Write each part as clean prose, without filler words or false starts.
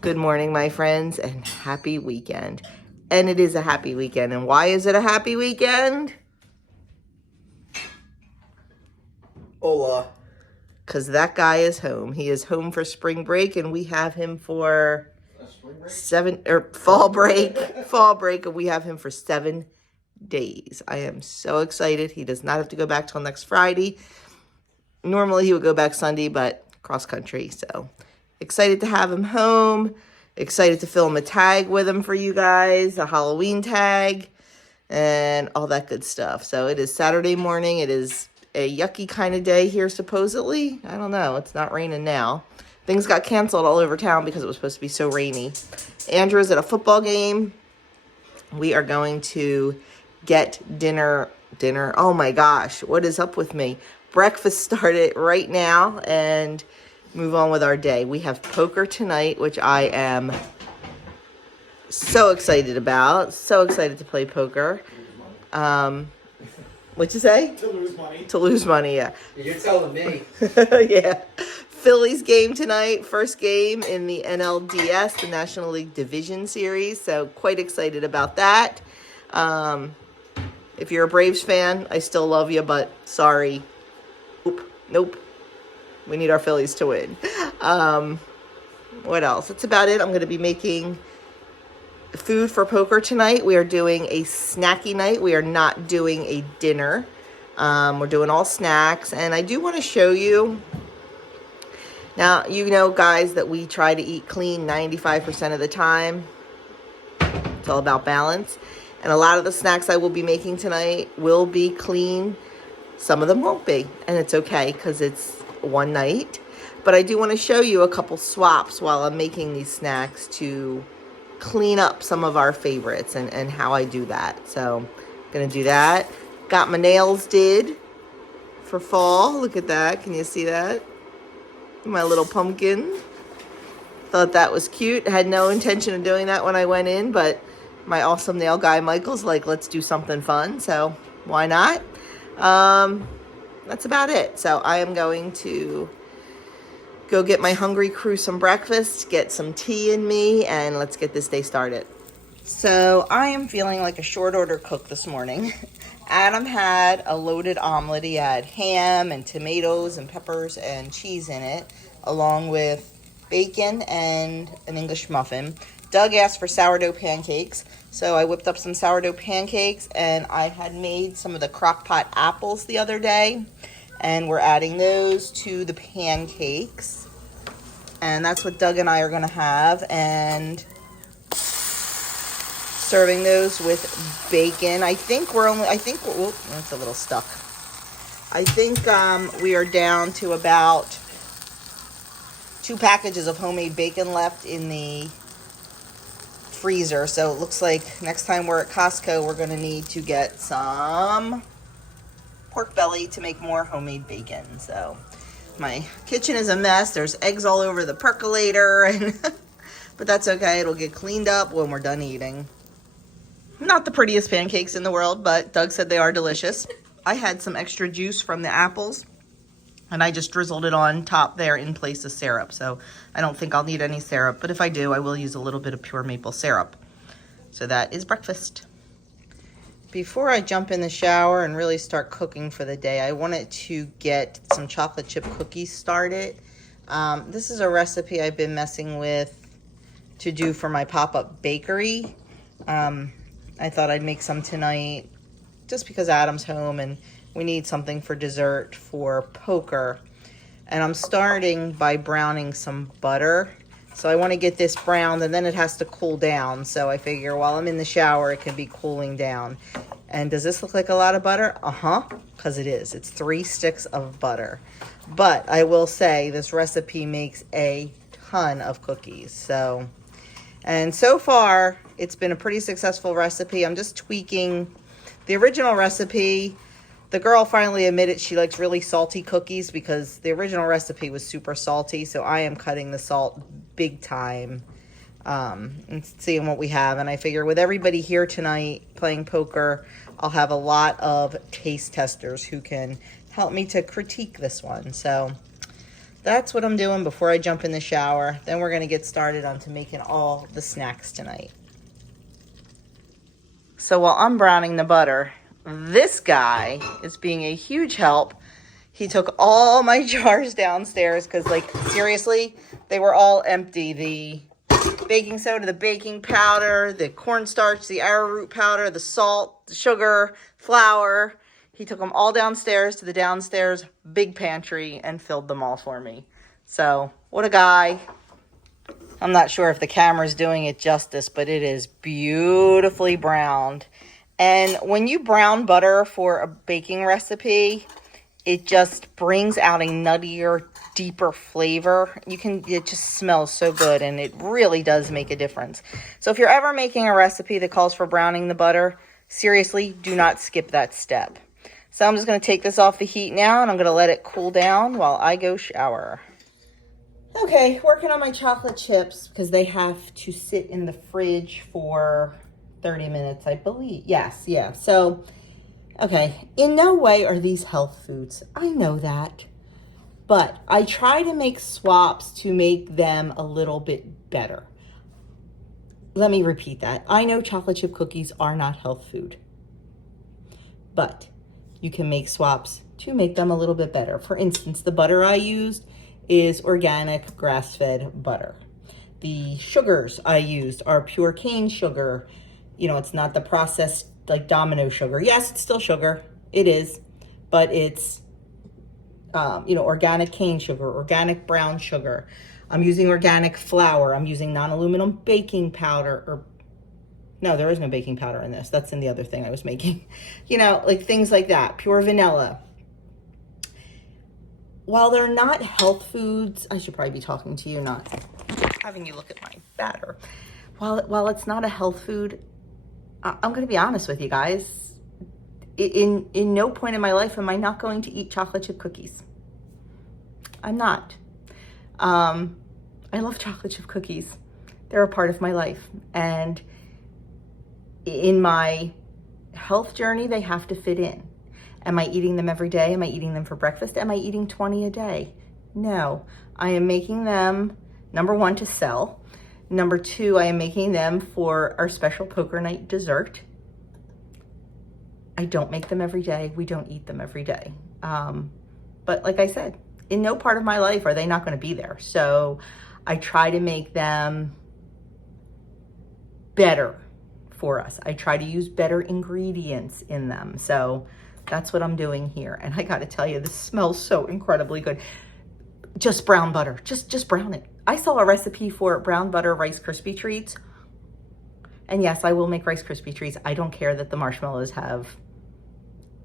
Good morning, my friends, and happy weekend. And it is a happy weekend. And why is it a happy weekend? Hola. Because that guy is home. He is home for spring break, and we have him for fall break, and we have him for 7 days. I am so excited. He does not have to go back till next Friday. Normally he would go back Sunday, but cross country. So excited to have him home. Excited to film a tag with him for you guys, a Halloween tag, and all that good stuff. So it is Saturday morning. It is a yucky kind of day here, supposedly. I don't know. It's not raining now. Things got canceled all over town because it was supposed to be so rainy. Andrew's at a football game. We are going to get dinner. Oh my gosh, what is up with me? Breakfast started right now and move on with our day. We have poker tonight, which I am so excited about. So excited to play poker. What'd you say? To lose money. To lose money, yeah. You're telling me. Yeah. Phillies game tonight. First game in the NLDS, the National League Division Series. So quite excited about that. If you're a Braves fan, I still love you, but sorry. Nope. We need our Phillies to win. What else? That's about it. I'm going to be making food for poker tonight. We are doing a snacky night. We are not doing a dinner. We're doing all snacks. And I do want to show you. Now, you know, guys, that we try to eat clean 95% of the time. It's all about balance. And a lot of the snacks I will be making tonight will be clean. Some of them won't be. And it's okay because it's one night. But I do want to show you a couple swaps while I'm making these snacks to clean up some of our favorites and how I do that. So I'm going to do that. Got my nails did for fall. Look at that. Can you see that? My little pumpkin. Thought that was cute. Had no intention of doing that when I went in, but my awesome nail guy Michael's like, let's do something fun. So why not? That's about it. So I am going to go get my hungry crew some breakfast, get some tea in me, and let's get this day started. So I am feeling like a short order cook this morning. Adam had a loaded omelet. He had ham and tomatoes and peppers and cheese in it, along with bacon and an English muffin. Doug asked for sourdough pancakes, so I whipped up some sourdough pancakes, and I had made some of the crock pot apples the other day, and we're adding those to the pancakes, and that's what Doug and I are going to have, and serving those with bacon. I think, oh, that's a little stuck. I think we are down to about 2 packages of homemade bacon left in the freezer. So it looks like next time we're at Costco, we're going to need to get some pork belly to make more homemade bacon. So my kitchen is a mess. There's eggs all over the percolator, but that's okay. It'll get cleaned up when we're done eating. Not the prettiest pancakes in the world, but Doug said they are delicious. I had some extra juice from the apples, and I just drizzled it on top there in place of syrup. So I don't think I'll need any syrup, but if I do, I will use a little bit of pure maple syrup. So that is breakfast. Before I jump in the shower and really start cooking for the day, I wanted to get some chocolate chip cookies started. This is a recipe I've been messing with to do for my pop-up bakery. I thought I'd make some tonight just because Adam's home and we need something for dessert for poker. And I'm starting by browning some butter. So I want to get this browned, and then it has to cool down. So I figure while I'm in the shower, it can be cooling down. And does this look like a lot of butter? Because it is. It's 3 sticks of butter. But I will say this recipe makes a ton of cookies. And so far, it's been a pretty successful recipe. I'm just tweaking the original recipe. The girl finally admitted she likes really salty cookies because the original recipe was super salty. So I am cutting the salt big time and seeing what we have. And I figure with everybody here tonight playing poker, I'll have a lot of taste testers who can help me to critique this one. So that's what I'm doing before I jump in the shower. Then we're going to get started on to making all the snacks tonight. So while I'm browning the butter, this guy is being a huge help. He took all my jars downstairs because, like, seriously, they were all empty. The baking soda, the baking powder, the cornstarch, the arrowroot powder, the salt, the sugar, flour. He took them all downstairs to the downstairs big pantry and filled them all for me. So, what a guy. I'm not sure if the camera's doing it justice, but it is beautifully browned. And when you brown butter for a baking recipe, it just brings out a nuttier, deeper flavor. It just smells so good, and it really does make a difference. So if you're ever making a recipe that calls for browning the butter, seriously, do not skip that step. So I'm just going to take this off the heat now, and I'm going to let it cool down while I go shower. Okay, working on my chocolate chips because they have to sit in the fridge for 30 minutes, I believe. Yes, yeah. So, okay, in no way are these health foods. I know that. But I try to make swaps to make them a little bit better. Let me repeat that. I know chocolate chip cookies are not health food. But you can make swaps to make them a little bit better. For instance, the butter I used is organic grass-fed butter. The sugars I used are pure cane sugar. You know, it's not the processed like domino sugar. Yes, it's still sugar. It is. But it's, organic cane sugar, organic brown sugar. I'm using organic flour. I'm using non-aluminum baking powder. No, there is no baking powder in this. That's in the other thing I was making. Like things like that. Pure vanilla. While they're not health foods, I should probably be talking to you, not having you look at my batter. While it's not a health food, I'm going to be honest with you guys. In no point in my life am I not going to eat chocolate chip cookies. I'm not. I love chocolate chip cookies. They're a part of my life. And in my health journey, they have to fit in. Am I eating them every day? Am I eating them for breakfast? Am I eating 20 a day? No. I am making them, number one, to sell. Number two, I am making them for our special poker night dessert. I don't make them every day. We don't eat them every day. But like I said, in no part of my life are they not going to be there. So I try to make them better for us. I try to use better ingredients in them. So that's what I'm doing here. And I got to tell you, this smells so incredibly good. Just brown butter. Just brown it. I saw a recipe for brown butter Rice Krispie treats. And yes, I will make Rice Krispie treats. I don't care that the marshmallows have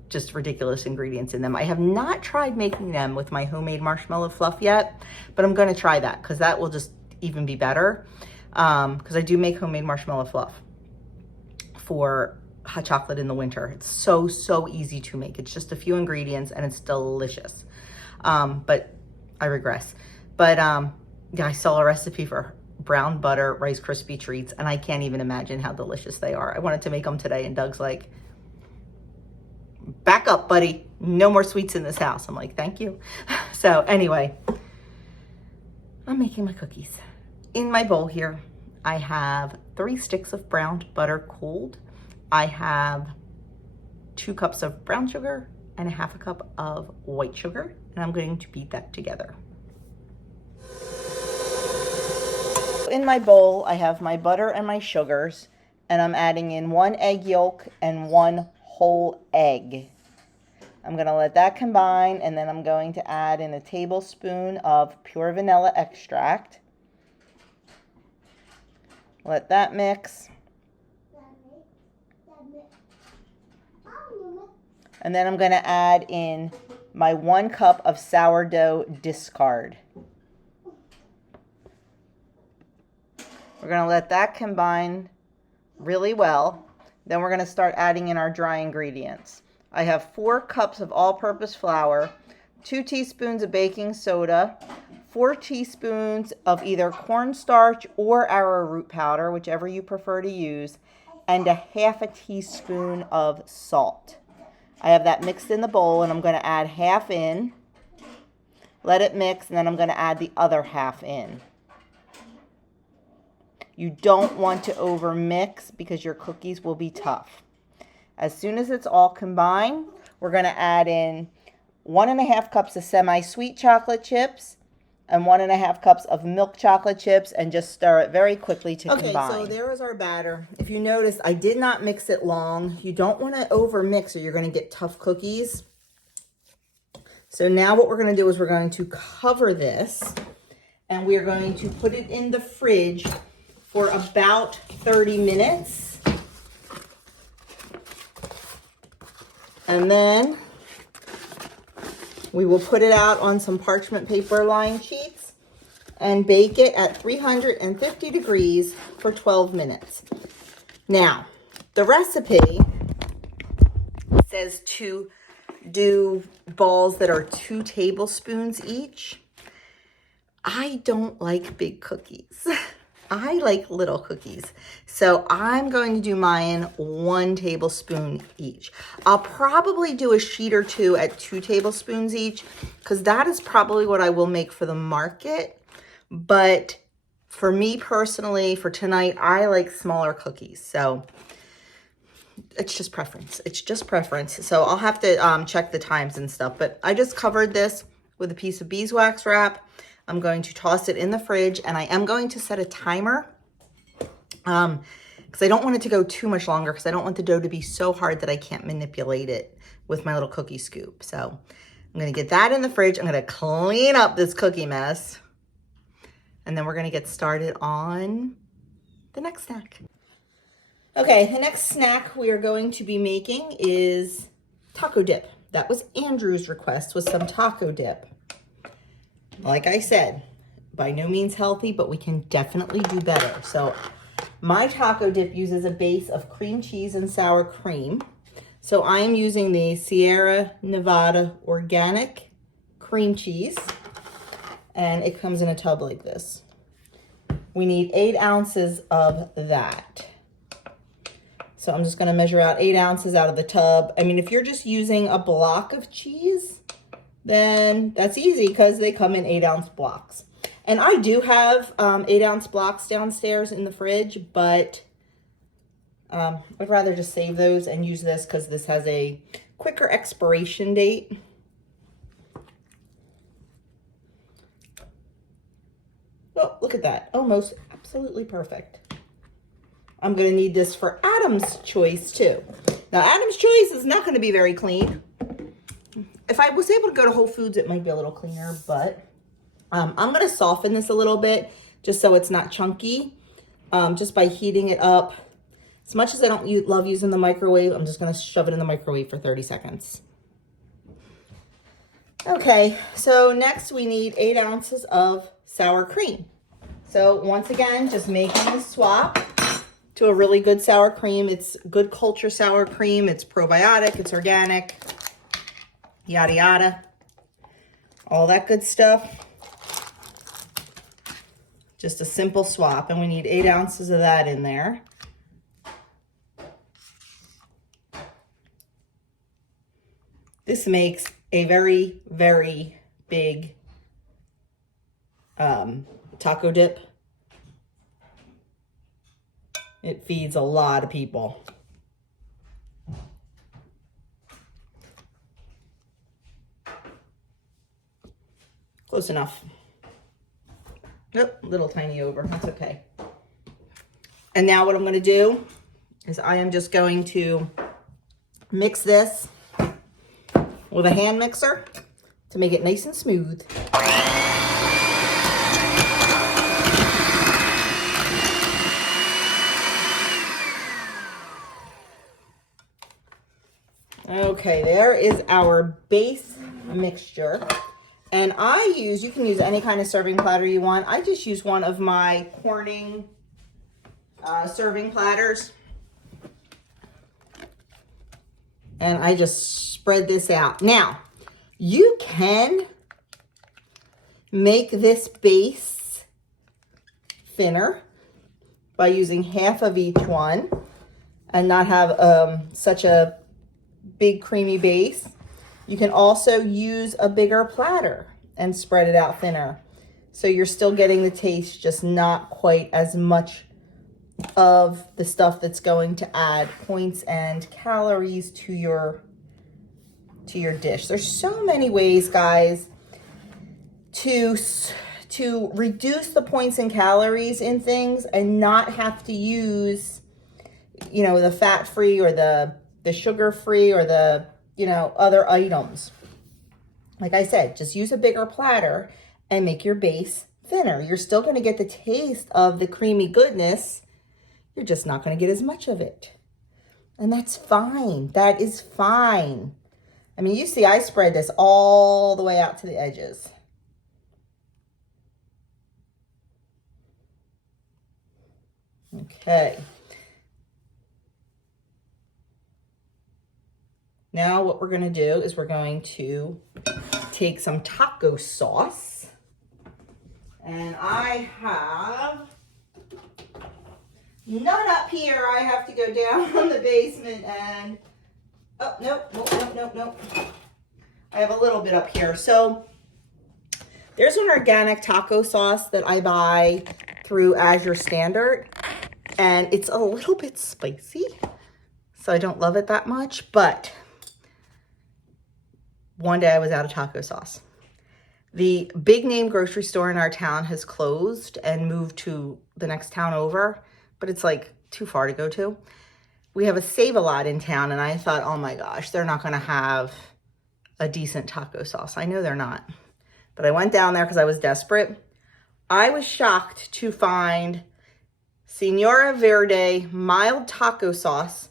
just ridiculous ingredients in them. I have not tried making them with my homemade marshmallow fluff yet, but I'm going to try that because that will just even be better. Because I do make homemade marshmallow fluff for hot chocolate in the winter. It's so easy to make. It's just a few ingredients and it's delicious. But I regress. But yeah, I saw a recipe for brown butter Rice Krispie treats and I can't even imagine how delicious they are. I wanted to make them today and Doug's like, back up, buddy. No more sweets in this house. I'm like, thank you. So anyway, I'm making my cookies. In my bowl here, I have 3 sticks of browned butter cooled. I have 2 cups of brown sugar and 1/2 cup of white sugar, and I'm going to beat that together. In my bowl, I have my butter and my sugars, and I'm adding in 1 egg yolk and 1 whole egg. I'm going to let that combine, and then I'm going to add in a tablespoon of pure vanilla extract. Let that mix. And then I'm going to add in my 1 cup of sourdough discard. We're going to let that combine really well. Then we're going to start adding in our dry ingredients. I have 4 cups of all-purpose flour, 2 teaspoons of baking soda, 4 teaspoons of either cornstarch or arrowroot powder, whichever you prefer to use, and 1/2 teaspoon of salt. I have that mixed in the bowl, and I'm going to add half in. Let it mix, and then I'm going to add the other half in. You don't want to over mix because your cookies will be tough. As soon as it's all combined, we're going to add in 1.5 cups of semi-sweet chocolate chips and 1.5 cups of milk chocolate chips, and just stir it very quickly to combine. Okay, so there is our batter. If you notice, I did not mix it long. You don't want to over mix or you're going to get tough cookies. So now what we're going to do is we're going to cover this, and we are going to put it in the fridge for about 30 minutes. And then we will put it out on some parchment paper lined sheets and bake it at 350 degrees for 12 minutes. Now, the recipe says to do balls that are 2 tablespoons each. I don't like big cookies. I like little cookies. So I'm going to do mine 1 tablespoon each. I'll probably do a sheet or 2 at 2 tablespoons each, because that is probably what I will make for the market. But for me personally, for tonight, I like smaller cookies. So it's just preference. It's just preference. So I'll have to check the times and stuff. But I just covered this with a piece of beeswax wrap. I'm going to toss it in the fridge, and I am going to set a timer because I don't want it to go too much longer, because I don't want the dough to be so hard that I can't manipulate it with my little cookie scoop. So I'm going to get that in the fridge. I'm going to clean up this cookie mess, and then we're going to get started on the next snack. Okay, the next snack we are going to be making is taco dip. That was Andrew's request, was some taco dip. Like I said, by no means healthy, but we can definitely do better. So my taco dip uses a base of cream cheese and sour cream. So I'm using the Sierra Nevada organic cream cheese, and it comes in a tub like this. We need 8 ounces of that. So I'm just going to measure out 8 ounces out of the tub. I mean, if you're just using a block of cheese, then that's easy because they come in 8-ounce blocks. And I do have 8-ounce blocks downstairs in the fridge, but I'd rather just save those and use this because this has a quicker expiration date. Oh, look at that. Almost absolutely perfect. I'm going to need this for Adam's choice too. Now, Adam's choice is not going to be very clean. If I was able to go to Whole Foods, it might be a little cleaner, but I'm going to soften this a little bit just so it's not chunky, just by heating it up. As much as I don't love using the microwave, I'm just going to shove it in the microwave for 30 seconds. Okay, so next we need 8 ounces of sour cream. So once again, just making the swap to a really good sour cream. It's good culture sour cream. It's probiotic, it's organic, yada yada, all that good stuff. Just a simple swap, and we need 8 ounces of that in there. This makes a very, very big taco dip. It feeds a lot of people. Close enough. Nope, a little tiny over, that's okay. And now what I'm gonna do is I am just going to mix this with a hand mixer to make it nice and smooth. Okay, there is our base mixture. And you can use any kind of serving platter you want. I just use one of my Corning serving platters. And I just spread this out. Now, you can make this base thinner by using half of each one and not have such a big creamy base. You can also use a bigger platter and spread it out thinner. So you're still getting the taste, just not quite as much of the stuff that's going to add points and calories to your dish. There's so many ways, guys, to reduce the points and calories in things and not have to use, you know, the fat-free or the sugar-free or the, you know, other items. Like I said, just use a bigger platter and make your base thinner. You're still going to get the taste of the creamy goodness. You're just not going to get as much of it. And that's fine. That is fine. I mean, you see, I spread this all the way out to the edges. Okay. Now what we're going to do is we're going to take some taco sauce. And I have none up here. I have to go down on the basement and, oh, nope. I have a little bit up here. So there's an organic taco sauce that I buy through Azure Standard. And it's a little bit spicy. So I don't love it that much, but one day I was out of taco sauce. The big name grocery store in our town has closed and moved to the next town over, but it's like too far to go to. We have a Save-A-Lot in town, and I thought, oh my gosh, they're not going to have a decent taco sauce. I know they're not. But I went down there because I was desperate. I was shocked to find Senora Verde mild taco sauce.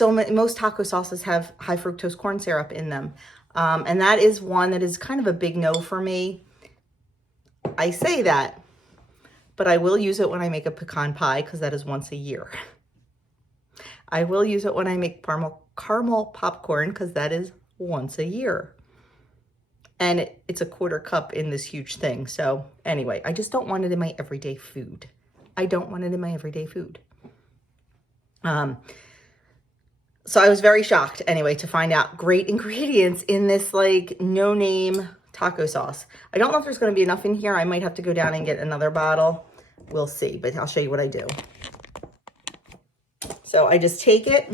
Most taco sauces have high fructose corn syrup in them. And that is one that is kind of a big no for me. I say that, but I will use it when I make a pecan pie because that is once a year. I will use it when I make caramel popcorn because that is once a year. And it's a quarter cup in this huge thing. So anyway, I just don't want it in my everyday food. I don't want it in my everyday food. So I was very shocked, anyway, to find out great ingredients in this, like, no-name taco sauce. I don't know if there's going to be enough in here. I might have to go down and get another bottle. We'll see, but I'll show you what I do. So I just take it.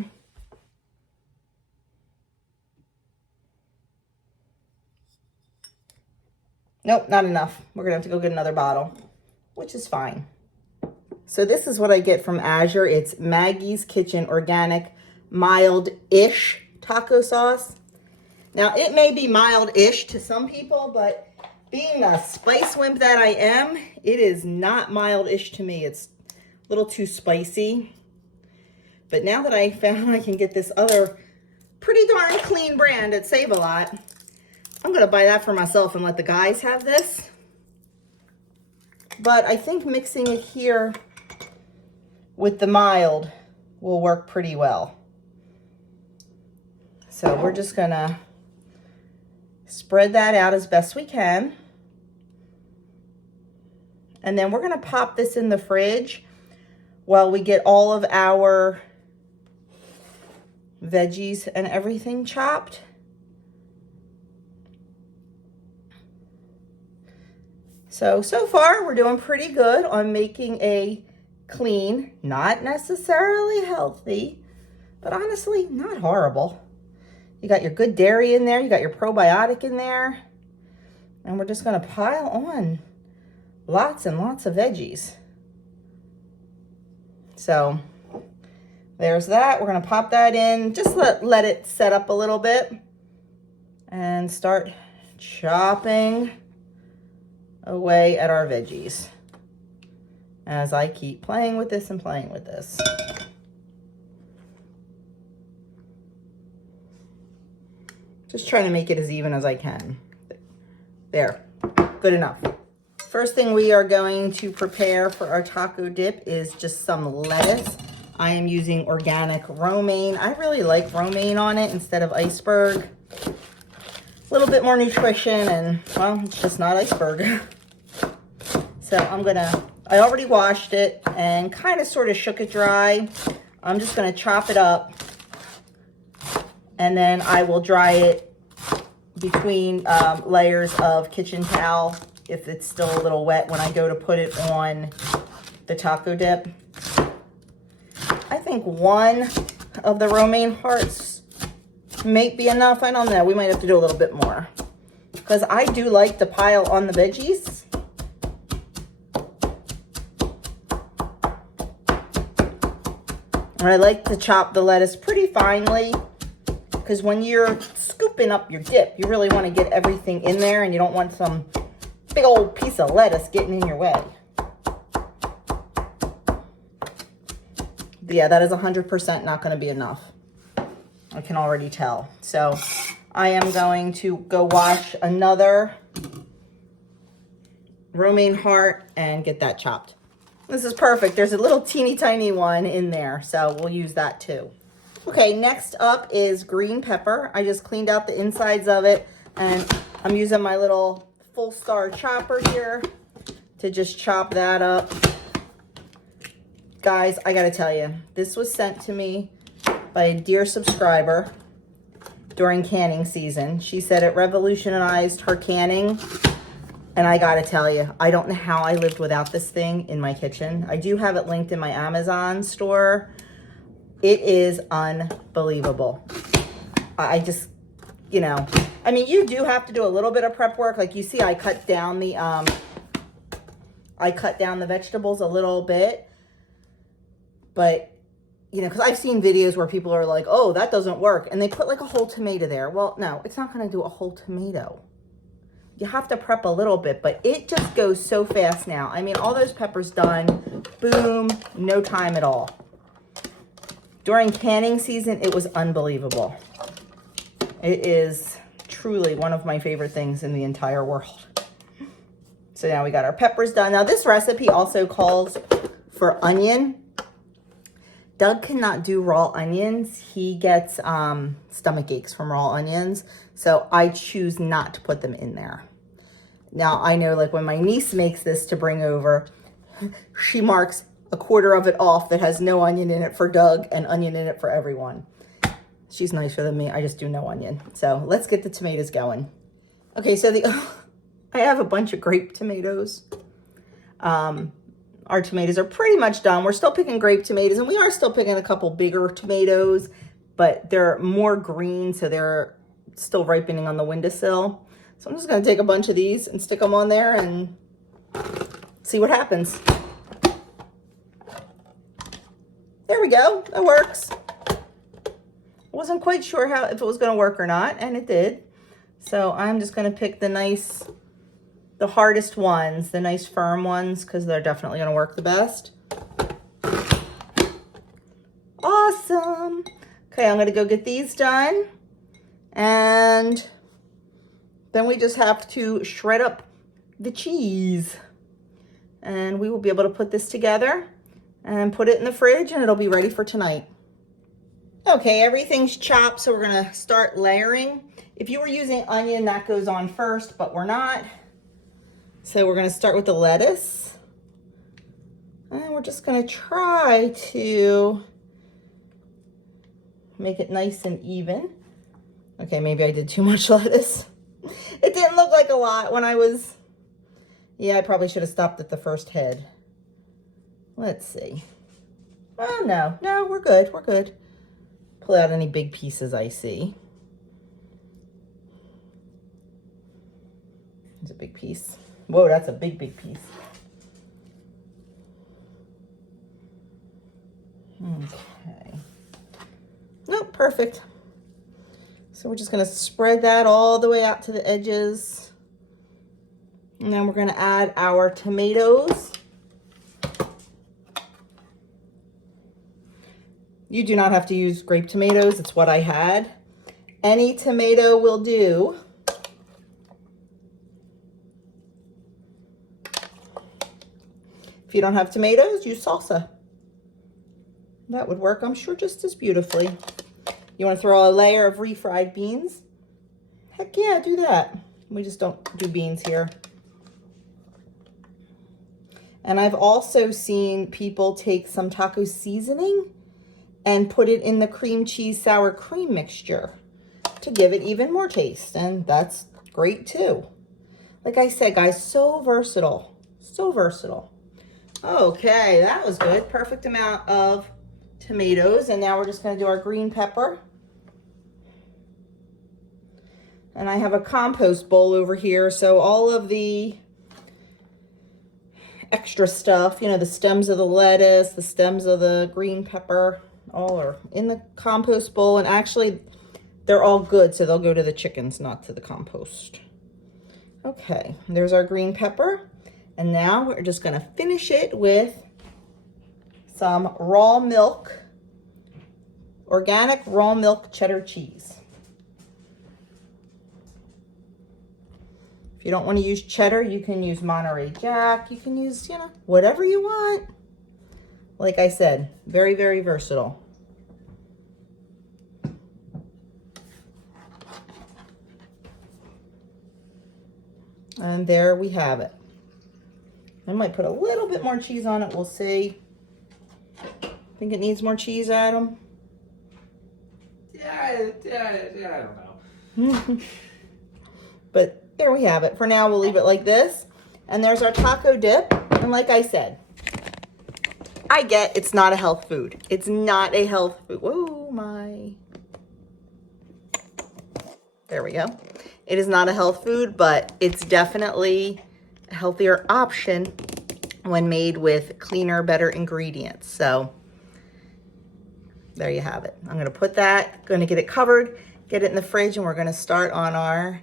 Nope, not enough. We're going to have to go get another bottle, which is fine. So this is what I get from Azure. It's Maggie's Kitchen Organic mild-ish taco sauce. Now, it may be mild-ish to some people, but being a spice wimp that I am, it is not mild-ish to me. It's a little too spicy. But now that I found I can get this other pretty darn clean brand at Save-A-Lot, I'm going to buy that for myself and let the guys have this. But I think mixing it here with the mild will work pretty well. So we're just gonna spread that out as best we can. And then we're gonna pop this in the fridge while we get all of our veggies and everything chopped. So far we're doing pretty good on making a clean, not necessarily healthy, but honestly not horrible. You got your good dairy in there. You got your probiotic in there. And we're just going to pile on lots and lots of veggies. So there's that. We're going to pop that in. Just let it set up a little bit. And start chopping away at our veggies. As I keep playing with this and playing with this. Just trying to make it as even as I can. There, good enough. First thing we are going to prepare for our taco dip is just some lettuce. I am using organic romaine. I really like romaine on it instead of iceberg. A little bit more nutrition and, well, it's just not iceberg. So I already washed it and kind of sort of shook it dry. I'm just gonna chop it up and then I will dry it between layers of kitchen towel if it's still a little wet when I go to put it on the taco dip. I think one of the romaine hearts might be enough. I don't know. We might have to do a little bit more because I do like to pile on the veggies. And I like to chop the lettuce pretty finely because when you're scooping up your dip, you really want to get everything in there and you don't want some big old piece of lettuce getting in your way. But yeah, that is 100% not going to be enough. I can already tell. So I am going to go wash another romaine heart and get that chopped. This is perfect. There's a little teeny tiny one in there, so we'll use that too. Okay, next up is green pepper. I just cleaned out the insides of it, and I'm using my little full star chopper here to just chop that up. Guys, I gotta tell you, this was sent to me by a dear subscriber during canning season. She said it revolutionized her canning. And I gotta tell you, I don't know how I lived without this thing in my kitchen. I do have it linked in my Amazon store. It is unbelievable. I just, you know, I mean, you do have to do a little bit of prep work. Like you see, I cut down the vegetables a little bit. But, you know, because I've seen videos where people are like, oh, that doesn't work. And they put like a whole tomato there. Well, no, it's not gonna do a whole tomato. You have to prep a little bit, but it just goes so fast now. I mean, all those peppers done, boom, no time at all. During canning season, it was unbelievable. It is truly one of my favorite things in the entire world. So now we got our peppers done. Now this recipe also calls for onion. Doug cannot do raw onions. He gets stomach aches from raw onions. So I choose not to put them in there. Now I know like when my niece makes this to bring over, she marks a quarter of it off that has no onion in it for Doug and onion in it for everyone. She's nicer than me. I just do no onion. So let's get the tomatoes going. Okay, so I have a bunch of grape tomatoes. Our tomatoes are pretty much done. We're still picking grape tomatoes, and we are still picking a couple bigger tomatoes, but they're more green, so they're still ripening on the windowsill. So I'm just going to take a bunch of these and stick them on there and see what happens. There we go. That works. I wasn't quite sure if it was going to work or not, and it did. So I'm just going to pick the hardest ones, the nice firm ones, because they're definitely going to work the best. Awesome. Okay, I'm going to go get these done. And then we just have to shred up the cheese. And we will be able to put this together and put it in the fridge, and it'll be ready for tonight. Okay, everything's chopped, so we're going to start layering. If you were using onion, that goes on first, but we're not. So we're going to start with the lettuce. And we're just going to try to make it nice and even. Okay, maybe I did too much lettuce. It didn't look like a lot when I was... Yeah, I probably should have stopped at the first head. Let's see. Oh, no, we're good, we're good. Pull out any big pieces I see. There's a big piece. Whoa, that's a big piece. Okay. Nope, perfect. So we're just going to spread that all the way out to the edges. And then we're going to add our tomatoes. You do not have to use grape tomatoes. It's what I had. Any tomato will do. If you don't have tomatoes, use salsa. That would work, I'm sure, just as beautifully. You want to throw a layer of refried beans? Heck yeah, do that. We just don't do beans here. And I've also seen people take some taco seasoning and put it in the cream cheese sour cream mixture to give it even more taste, and that's great too. Like I said, guys, so versatile, so versatile. Okay, that was good. Perfect amount of tomatoes, and now we're just going to do our green pepper. And I have a compost bowl over here, so all of the extra stuff, you know, the stems of the lettuce, the stems of the green pepper, all are in the compost bowl. And actually, they're all good, so they'll go to the chickens, not to the compost. Okay, there's our green pepper. And now we're just gonna finish it with some raw milk, organic raw milk cheddar cheese. If you don't want to use cheddar, you can use Monterey Jack. You can use, you know, whatever you want. Like I said, very, very versatile. And there we have it. I might put a little bit more cheese on it. We'll see. Think it needs more cheese, Adam? Yeah, I don't know. But there we have it. For now, we'll leave it like this. And there's our taco dip. And like I said, I get it's not a health food. It's not a health food. Whoa, my. There we go. It is not a health food, but it's definitely a healthier option when made with cleaner, better ingredients. So there you have it. I'm going to put that, going to get it covered, get it in the fridge, and we're going to start on our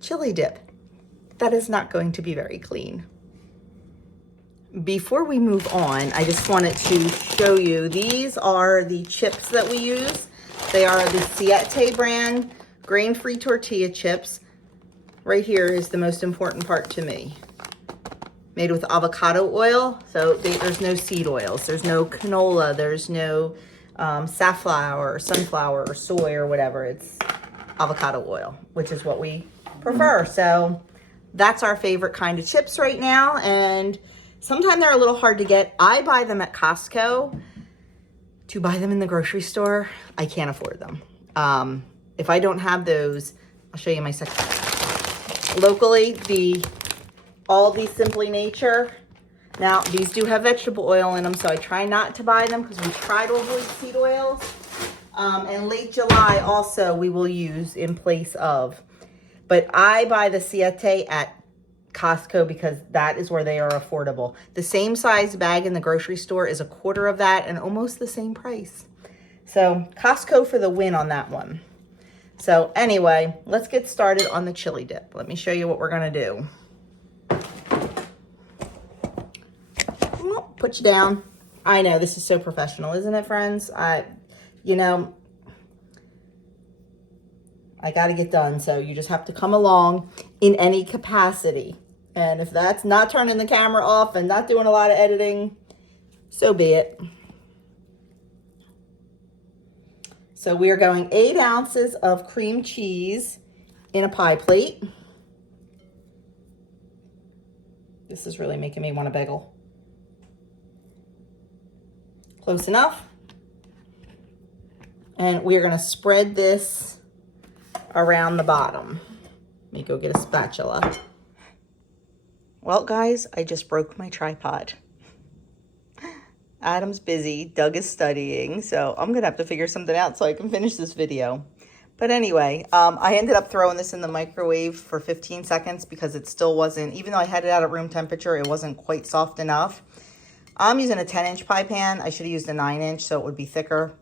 chili dip. That is not going to be very clean. Before we move on, I just wanted to show you, these are the chips that we use. They are the Siete brand grain-free tortilla chips. Right here is the most important part to me. Made with avocado oil, so there's no seed oils. There's no canola, there's no safflower or sunflower or soy or whatever. It's avocado oil, which is what we prefer. So that's our favorite kind of chips right now, and sometimes they're a little hard to get. I buy them at Costco. To buy them in the grocery store, I can't afford them. If I don't have those, I'll show you my section. Locally, the Aldi Simply Nature. Now, these do have vegetable oil in them, so I try not to buy them because we try to avoid seed oils. And late July also we will use in place of. But I buy the Siete at Costco because that is where they are affordable. The same size bag in the grocery store is a quarter of that and almost the same price. So Costco for the win on that one. So anyway, let's get started on the chili dip. Let me show you what we're gonna do. Put you down. I know this is so professional, isn't it, friends? You know, I got to get done, so you just have to come along in any capacity. And if that's not turning the camera off and not doing a lot of editing, so be it. So we are going 8 ounces of cream cheese in a pie plate. This is really making me want a bagel. Close enough. And we are going to spread this around the bottom. Let me go get a spatula. Well, guys, I just broke my tripod. Adam's busy, Doug is studying, so I'm gonna have to figure something out so I can finish this video. But anyway, I ended up throwing this in the microwave for 15 seconds because it still wasn't, even though I had it out at room temperature, it wasn't quite soft enough. I'm using a 10-inch pie pan. I should have used a 9-inch so it would be thicker,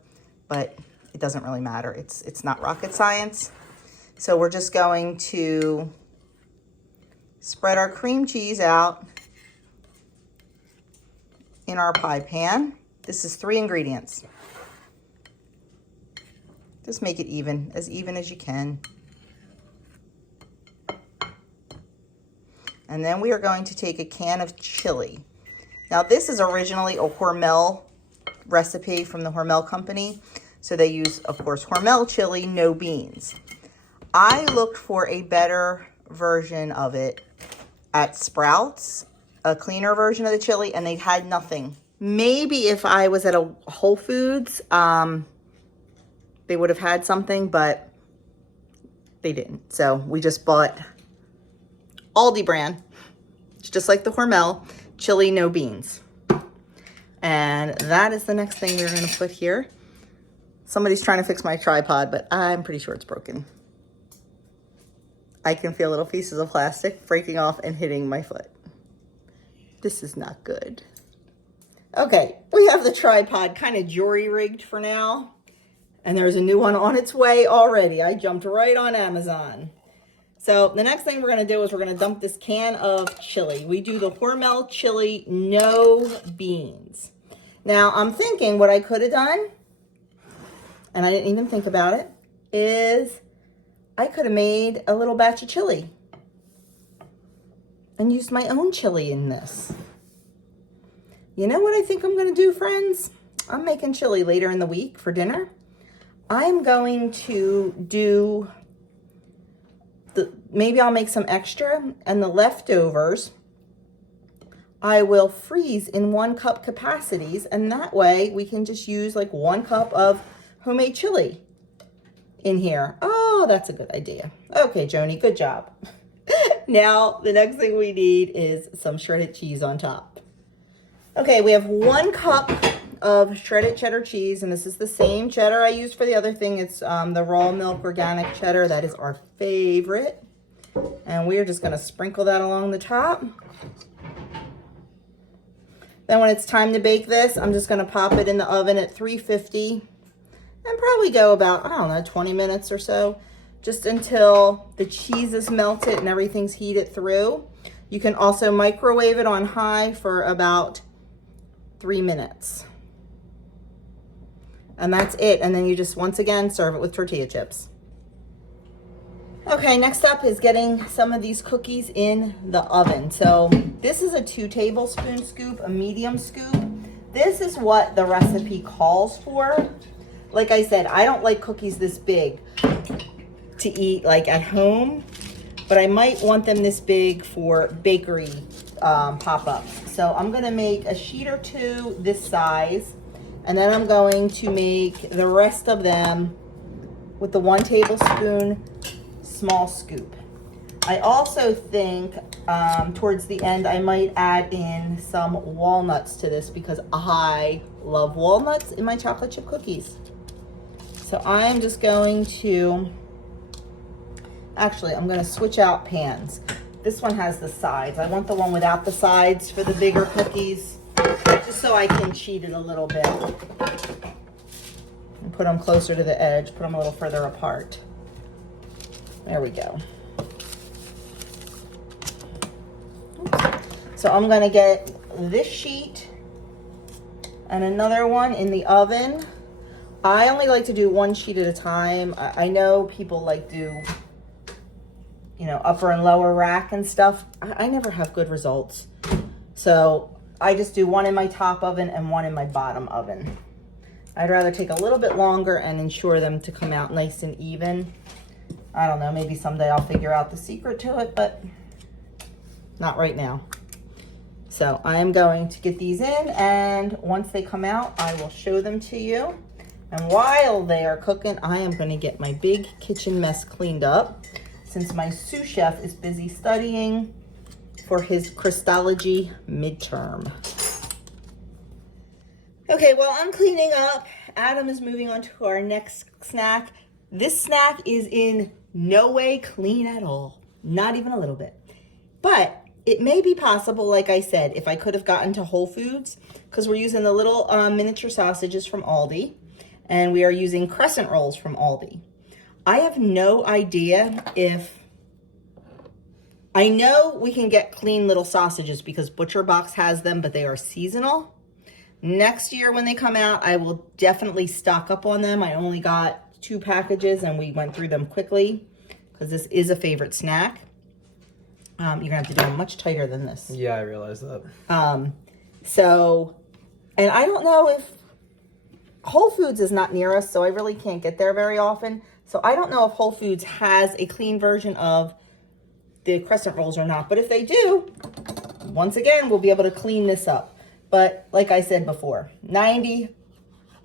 but it doesn't really matter. It's not rocket science. So we're just going to spread our cream cheese out in our pie pan. This is 3 ingredients. Just make it even as you can. And then we are going to take a can of chili. Now this is originally a Hormel recipe from the Hormel company. So they use, of course, Hormel chili, no beans. I looked for a better version of it at Sprouts, a cleaner version of the chili, and they had nothing. Maybe if I was at a Whole Foods, they would have had something, but they didn't. So we just bought Aldi brand. It's just like the Hormel, chili, no beans. And that is the next thing we're gonna put here. Somebody's trying to fix my tripod, but I'm pretty sure it's broken. I can feel little pieces of plastic breaking off and hitting my foot. This is not good. Okay, we have the tripod kind of jury-rigged for now. And there's a new one on its way already. I jumped right on Amazon. So the next thing we're gonna do is we're gonna dump this can of chili. We do the Hormel chili, no beans. Now I'm thinking what I could have done, and I didn't even think about it, is I could have made a little batch of chili and used my own chili in this. You know what I think I'm gonna do, friends? I'm making chili later in the week for dinner. I'm going to do, maybe I'll make some extra, and the leftovers I will freeze in 1 cup capacities, and that way we can just use like 1 cup of homemade chili in here. Oh, that's a good idea. Okay, Joni, good job. Now, the next thing we need is some shredded cheese on top. Okay, we have 1 cup of shredded cheddar cheese, and this is the same cheddar I used for the other thing. It's the raw milk organic cheddar. That is our favorite. And we're just gonna sprinkle that along the top. Then when it's time to bake this, I'm just gonna pop it in the oven at 350 and probably go about, I don't know, 20 minutes or so, just until the cheese is melted and everything's heated through. You can also microwave it on high for about 3 minutes. And that's it. And then you just, once again, serve it with tortilla chips. Okay, next up is getting some of these cookies in the oven. So this is a 2 tablespoon scoop, a medium scoop. This is what the recipe calls for. Like I said, I don't like cookies this big to eat like at home, but I might want them this big for bakery pop-ups. So I'm gonna make a sheet or 2 this size, and then I'm going to make the rest of them with the 1 tablespoon small scoop. I also think towards the end I might add in some walnuts to this because I love walnuts in my chocolate chip cookies. So I'm just going to, actually I'm going to switch out pans. This one has the sides. I want the one without the sides for the bigger cookies, just so I can cheat it a little bit. And put them closer to the edge, put them a little further apart. There we go. So I'm gonna get this sheet and another one in the oven. I only like to do 1 sheet at a time. I know people like do, you know, upper and lower rack and stuff. I never have good results. So I just do 1 in my top oven and 1 in my bottom oven. I'd rather take a little bit longer and ensure them to come out nice and even. I don't know, maybe someday I'll figure out the secret to it, but not right now. So I am going to get these in, and once they come out, I will show them to you. And while they are cooking, I am going to get my big kitchen mess cleaned up, since my sous chef is busy studying for his Christology midterm. Okay, while I'm cleaning up, Adam is moving on to our next snack. This snack is in no way clean at all, not even a little bit. But it may be possible, like I said, if I could have gotten to Whole Foods, because we're using the little miniature sausages from Aldi, and we are using crescent rolls from Aldi. I have no idea if, I know we can get clean little sausages because Butcher Box has them, but they are seasonal. Next year when they come out, I will definitely stock up on them. I only got 2 packages and we went through them quickly because this is a favorite snack. You're gonna have to do them much tighter than this. Yeah, I realize that. So, and I don't know if Whole Foods is not near us, so I really can't get there very often. So I don't know if Whole Foods has a clean version of the crescent rolls or not. But if they do, once again, we'll be able to clean this up. But like I said before, 90,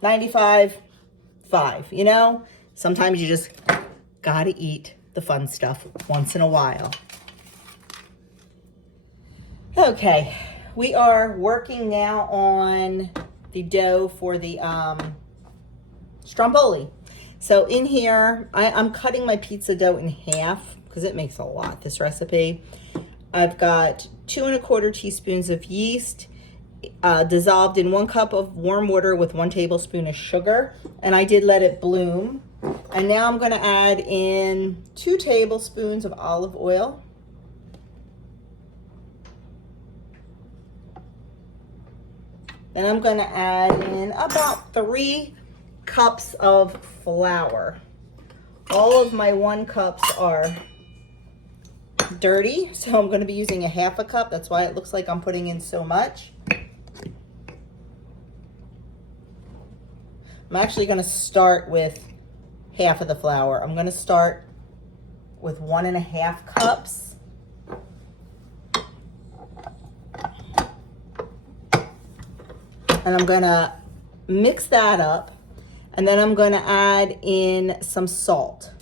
95, 5, you know? Sometimes you just gotta eat the fun stuff once in a while. Okay, we are working now on the dough for the stromboli. So in here, I'm cutting my pizza dough in half because it makes a lot, this recipe. I've got 2 1/4 teaspoons of yeast, dissolved in 1 cup of warm water with 1 tablespoon of sugar, and I did let it bloom. And now I'm going to add in 2 tablespoons of olive oil. Then I'm going to add in about 3 cups of flour. All of my 1 cups are dirty, so I'm going to be using a 1/2 cup. That's why it looks like I'm putting in so much. I'm actually going to start with half of the flour. I'm going to start with 1 1/2 cups. And I'm going to mix that up, and then I'm going to add in some salt.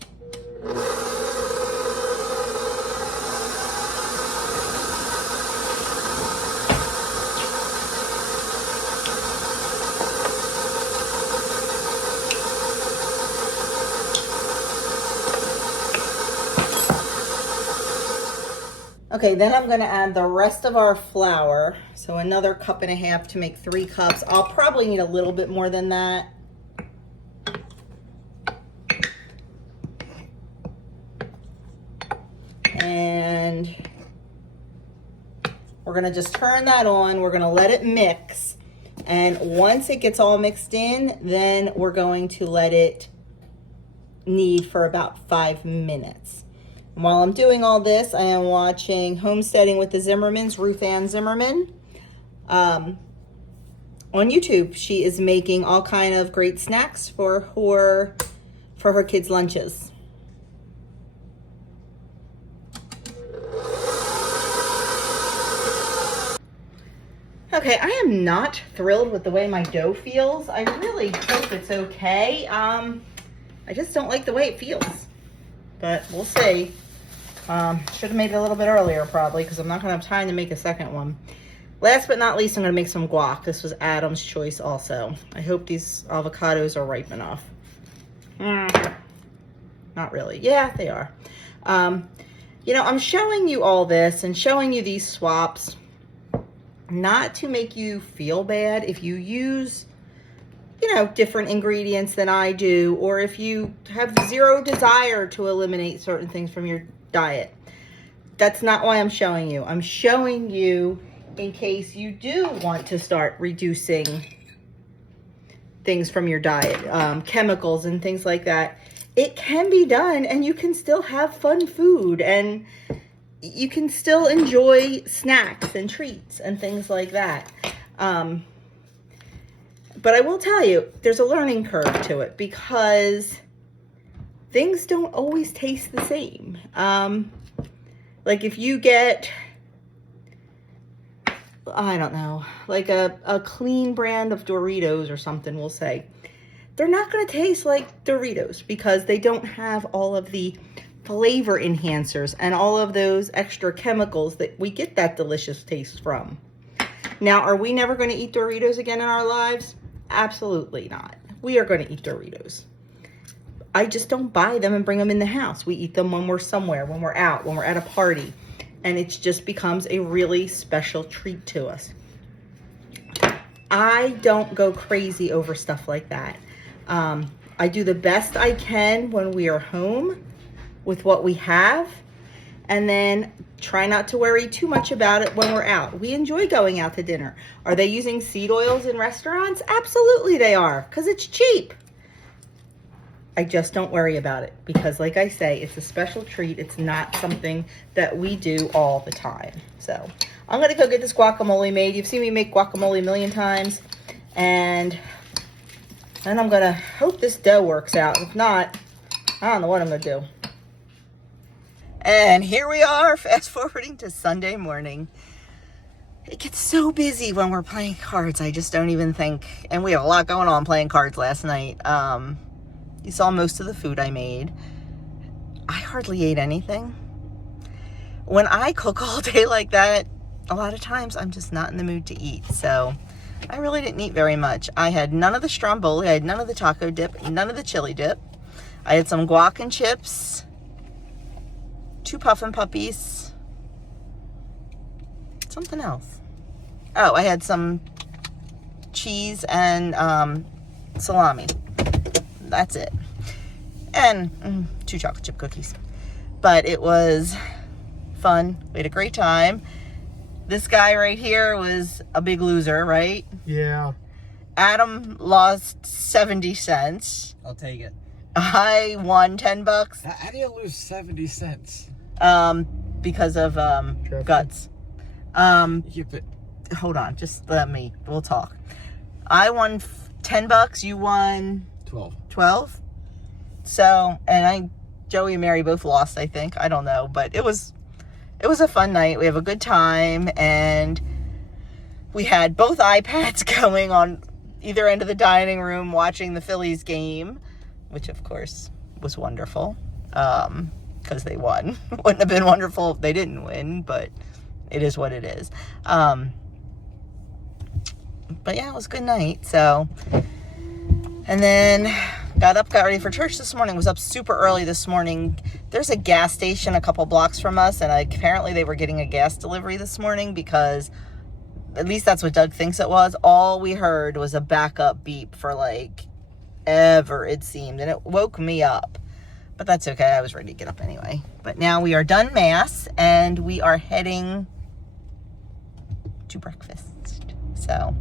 Okay, then I'm going to add the rest of our flour. So another 1.5 cups to make 3 cups. I'll probably need a little bit more than that. And we're going to just turn that on. We're going to let it mix. And once it gets all mixed in, then we're going to let it knead for about 5 minutes. And while I'm doing all this, I am watching Homesteading with the Zimmermans, Ruth Ann Zimmerman, on YouTube. She is making all kind of great snacks for her kids' lunches. Okay, I am not thrilled with the way my dough feels. I really hope it's okay. I just don't like the way it feels, but we'll see. Should have made it a little bit earlier probably because I'm not going to have time to make a second one. Last but not least, I'm going to make some guac. This was Adam's choice also. I hope these avocados are ripe enough. Not really. Yeah, they are. You know, I'm showing you all this and showing you these swaps not to make you feel bad if you use, you know, different ingredients than I do, or if you have zero desire to eliminate certain things from your diet. That's not why I'm showing you. I'm showing you in case you do want to start reducing things from your diet, chemicals and things like that. It can be done, and you can still have fun food, and you can still enjoy snacks and treats and things like that. But I will tell you, there's a learning curve to it because things don't always taste the same. Like if you get, I don't know, like a clean brand of Doritos or something, we'll say, they're not going to taste like Doritos because they don't have all of the flavor enhancers and all of those extra chemicals that we get that delicious taste from. Now, are we never going to eat Doritos again in our lives? Absolutely not. We are going to eat Doritos. I just don't buy them and bring them in the house. We eat them when we're somewhere, when we're out, when we're at a party, and it just becomes a really special treat to us. I don't go crazy over stuff like that. I do the best I can when we are home with what we have, and then try not to worry too much about it when we're out. We enjoy going out to dinner. Are they using seed oils in restaurants? Absolutely they are, because it's cheap. I just don't worry about it because, like I say, it's a special treat. It's not something that we do all the time. So I'm going to go get this guacamole made. You've seen me make guacamole a million times, and then I'm going to hope this dough works out. If not, I don't know what I'm going to do. And here we are, fast forwarding to Sunday morning. It gets so busy when we're playing cards. I just don't even think. And we had a lot going on playing cards last night. You saw most of the food I made. I hardly ate anything. When I cook all day like that, a lot of times I'm just not in the mood to eat. So I really didn't eat very much. I had none of the stromboli. I had none of the taco dip, none of the chili dip. I had some guac and chips, 2 puffin puppies, something else. Oh, I had some cheese and salami. That's it. And 2 chocolate chip cookies. But it was fun. We had a great time. This guy right here was a big loser, right? Yeah. Adam lost 70 cents. I'll take it. I won $10. How do you lose 70 cents? Because of guts. Hold on, just we'll talk. I won $10. You won 12. So, and Joey and Mary both lost, I think. I don't know, but it was a fun night. We have a good time, and we had both iPads going on either end of the dining room watching the Phillies game, which of course was wonderful, because they won. Wouldn't have been wonderful if they didn't win, but it is what it is. But yeah, it was a good night. So, and then got ready for church this morning. Was up super early this morning. There's a gas station a couple blocks from us, and apparently they were getting a gas delivery this morning, because at least that's what Doug thinks it was. All we heard was a backup beep for like ever, it seemed, and it woke me up. But that's okay. I was ready to get up anyway. But now we are done Mass, and we are heading to breakfast. So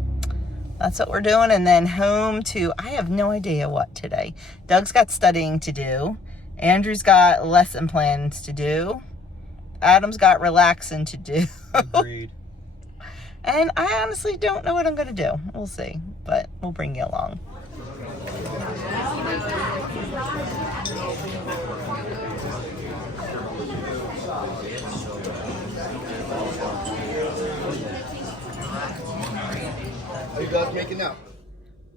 that's what we're doing. And then home to, I have no idea what today. Doug's got studying to do. Andrew's got lesson plans to do. Adam's got relaxing to do. Agreed. And I honestly don't know what I'm going to do. We'll see. But we'll bring you along. Are you guys making up?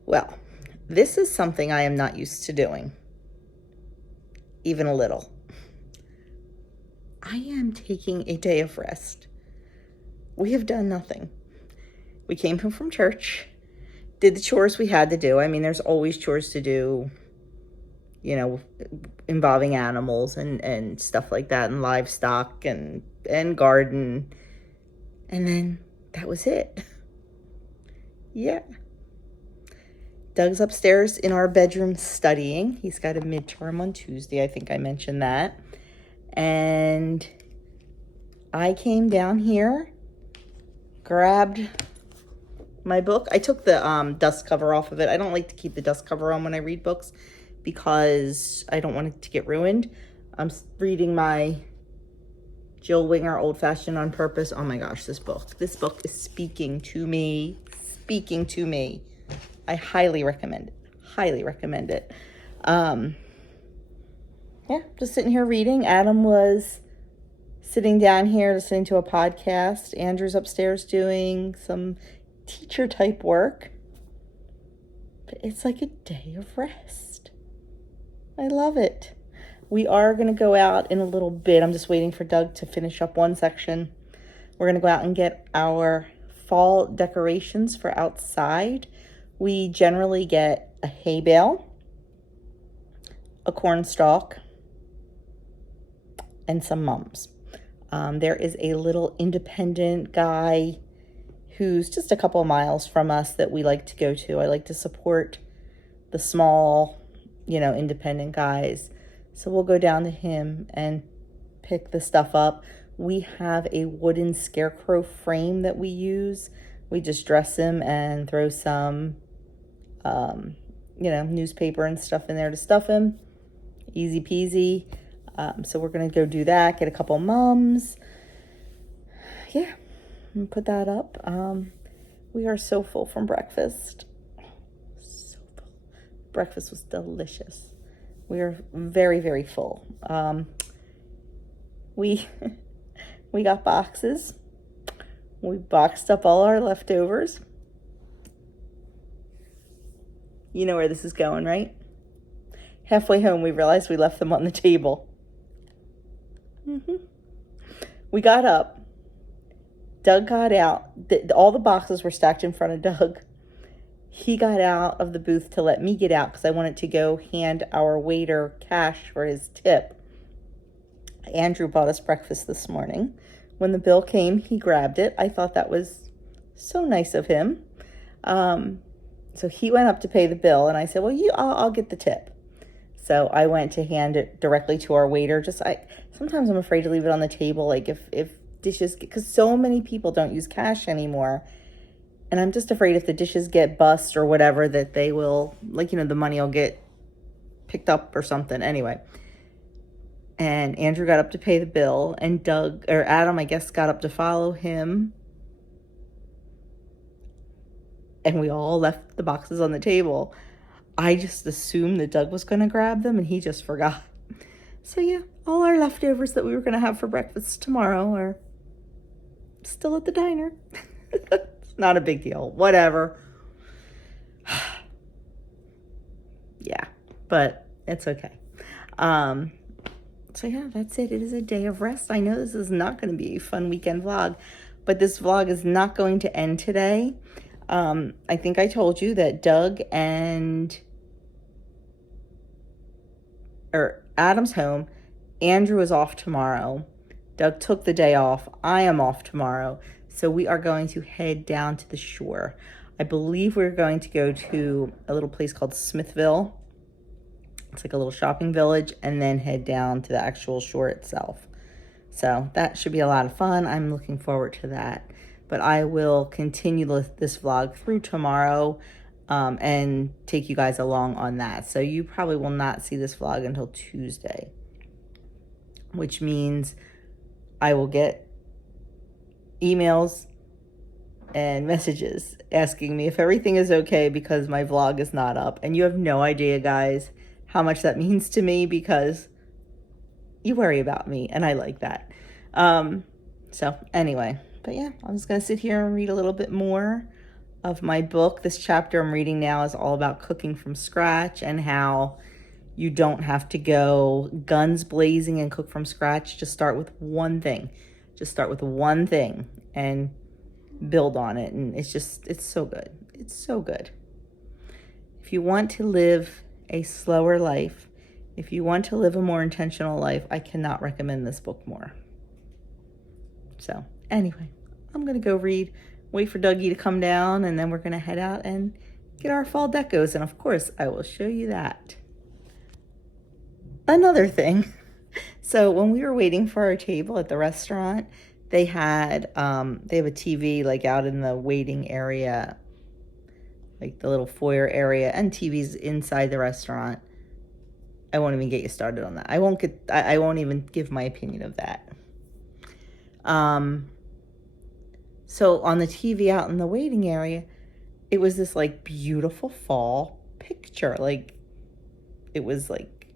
Well, this is something I am not used to doing. Even a little. I am taking a day of rest. We have done nothing. We came home from church, did the chores we had to do. I mean, there's always chores to do, involving animals and stuff like that, and livestock and garden. And then that was it. Yeah. Doug's upstairs in our bedroom studying. He's got a midterm on Tuesday. I think I mentioned that. And I came down here, grabbed my book. I took the dust cover off of it. I don't like to keep the dust cover on when I read books because I don't want it to get ruined. I'm reading my Jill Winger Old Fashioned on Purpose. Oh my gosh, this book is speaking to me. I highly recommend it. Yeah, just sitting here reading. Adam was sitting down here listening to a podcast. Andrew's upstairs doing some teacher type work. But it's like a day of rest. I love it. We are going to go out in a little bit. I'm just waiting for Doug to finish up one section. We're going to go out and get our fall decorations for outside. We generally get a hay bale, a corn stalk, and some mums. There is a little independent guy who's just a couple miles from us that we like to go to. I like to support the small, independent guys. So we'll go down to him and pick the stuff up. We have a wooden scarecrow frame that we use. We just dress him and throw some, newspaper and stuff in there to stuff him. Easy peasy. So we're going to go do that, get a couple mums. Yeah, and put that up. We are so full from breakfast. So full. Breakfast was delicious. We are very, very full. We got boxes. We boxed up all our leftovers. You know where this is going, right? Halfway home, we realized we left them on the table. We got up. Doug got out. All the boxes were stacked in front of Doug. He got out of the booth to let me get out because I wanted to go hand our waiter cash for his tip. Andrew bought us breakfast this morning. When the bill came, he grabbed it. I thought that was so nice of him. So he went up to pay the bill, and I said, well, I'll get the tip. So I went to hand it directly to our waiter. Sometimes I'm afraid to leave it on the table, like if dishes, because so many people don't use cash anymore. And I'm just afraid if the dishes get bust or whatever, that they will, like, the money will get picked up or something. Anyway. And Andrew got up to pay the bill, and Adam, I guess, got up to follow him. And we all left the boxes on the table. I just assumed that Doug was going to grab them, and he just forgot. So yeah, all our leftovers that we were going to have for breakfast tomorrow are still at the diner. It's not a big deal. Whatever. Yeah, but it's okay. So yeah, that's it. It is a day of rest. I know this is not going to be a fun weekend vlog, but this vlog is not going to end today. I think I told you that Doug Adam's home. Andrew is off tomorrow. Doug took the day off. I am off tomorrow. So we are going to head down to the shore. I believe we're going to go to a little place called Smithville. It's like a little shopping village, and then head down to the actual shore itself. So that should be a lot of fun. I'm looking forward to that. But I will continue this vlog through tomorrow and take you guys along on that. So you probably will not see this vlog until Tuesday, which means I will get emails and messages asking me if everything is okay because my vlog is not up. And you have no idea, guys, how much that means to me, because you worry about me, and I like that. So anyway, but yeah, I'm just going to sit here and read a little bit more of my book. This chapter I'm reading now is all about cooking from scratch and how you don't have to go guns blazing and cook from scratch. Just start with one thing. Just start with one thing and build on it. And it's so good. It's so good. If you want to live a slower life, if you want to live a more intentional life, I cannot recommend this book more. So anyway, I'm going to go read, wait for Dougie to come down, and then we're going to head out and get our fall decos. And of course, I will show you that. Another thing. So when we were waiting for our table at the restaurant, they have a TV like out in the waiting area, like the little foyer area, and TVs inside the restaurant. I won't even get you started on that. I won't even give my opinion of that. So on the TV out in the waiting area, it was this like beautiful fall picture. Like it was like